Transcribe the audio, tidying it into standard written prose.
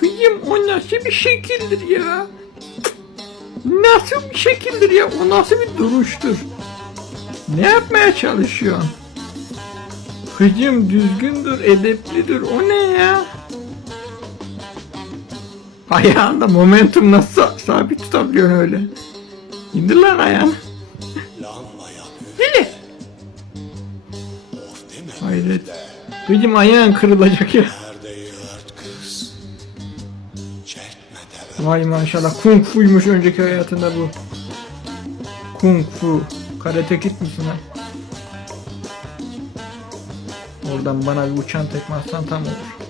Kızım o nasıl bir şekildir ya? Nasıl bir şekildir ya? O nasıl bir duruştur? Ne yapmaya çalışıyorsun? Kızım düzgün dur, edepli dur. O ne ya? Ayağında momentum nasıl sabit tutabiliyorsun öyle? İndir lan ayağını. Deli. Hayret. Kızım ayağın kırılacak ya. Vay maşallah, kung fu'ymuş önceki hayatında bu. Kung fu. Karate gitmişsin ha. Oradan bana bir uçan tekme atsan tam olur.